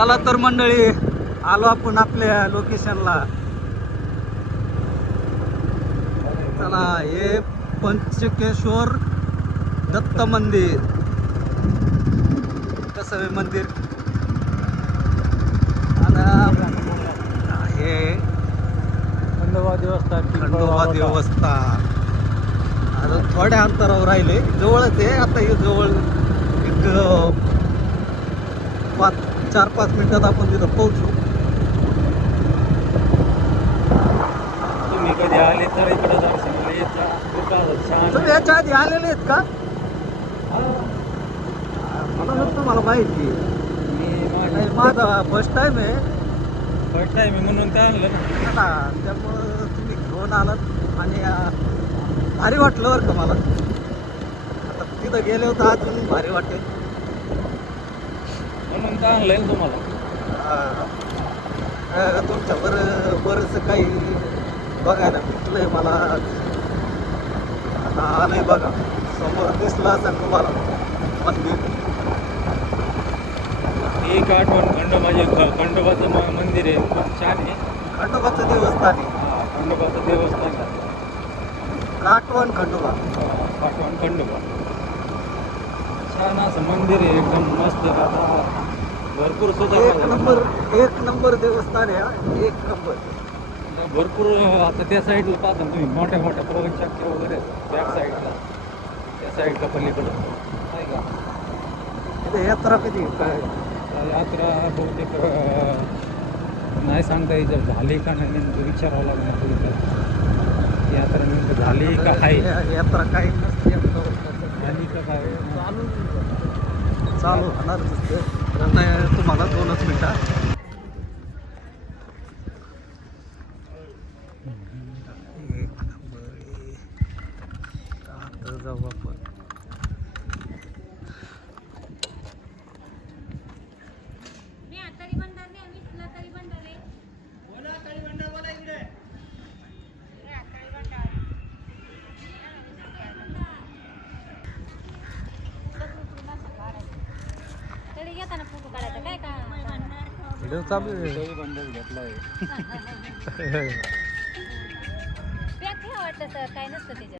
चला तर मंडळी, आलो आपण आपल्या लोकेशनला. चला, हे पंचकेश्वर दत्त मंदिर. कसं आहे मंदिर? हे खंडोबा देवस्थान. खंडोबा देवस्थान अजून थोड्या अंतरावर राहिले. जवळच आहे. आता हे जवळ एक 4-5 मिनिटात आपण तिथं पोहोचू. तुम्ही कधी आले तर इकडे दर्शनाला येत जा. छान. तुम्ही याच्या आधी आलेले आहेत का? मला नसतं मला माहिती. मी माझा फर्स्ट टाइम आहे फर्स्ट टाइम म्हणून काय आणलं ना. ना, त्यामुळं तुम्ही घेऊन आलात आणि भारी वाटलं बरं का मला. आता तिथं गेले होतं अजून भारी वाटेल म्हणून काय आणलंय ना तुम्हाला. तुमच्यावर बरंच काही बघायला भेटलंय मला. आता आलंय बघा, समोर दिसलं असेल तुम्हाला मंदिर. एक आठवण खंडोबाचं मंदिर आहे. खूप छान आहे. खंडोबाचं देवस्थान आहे. खंडोबाचं देवस्थान आहे. काटवण खंडोबा. आठवण खंडोबा छान असं मंदिर आहे. एकदम मस्त. भरपूर एक नंबर देवस्थान आहे हा. एक नंबर. भरपूर. आता त्या साईडला पाहता तुम्ही मोठ्या मोठ्या प्रवचक वगैरे बॅक साईडला, त्या साईडला पलीकडं आहे का. इथे यात्रा कधी काय? यात्रा बहुतेक नाही सांगता येईल. जर झाली का नाही नेमकं विचारावं लागणार. यात्रा नेमकं झाली का आहे. यात्रा काही नसते. झाली का काय चालू होणार नसते. तुम्हाला 2च मिनिटं. आता जाऊ आपण. व्हिडिओ चालू आहे. बंडल घेतलाय. वाटतं सर काय नसतं त्याच्यात.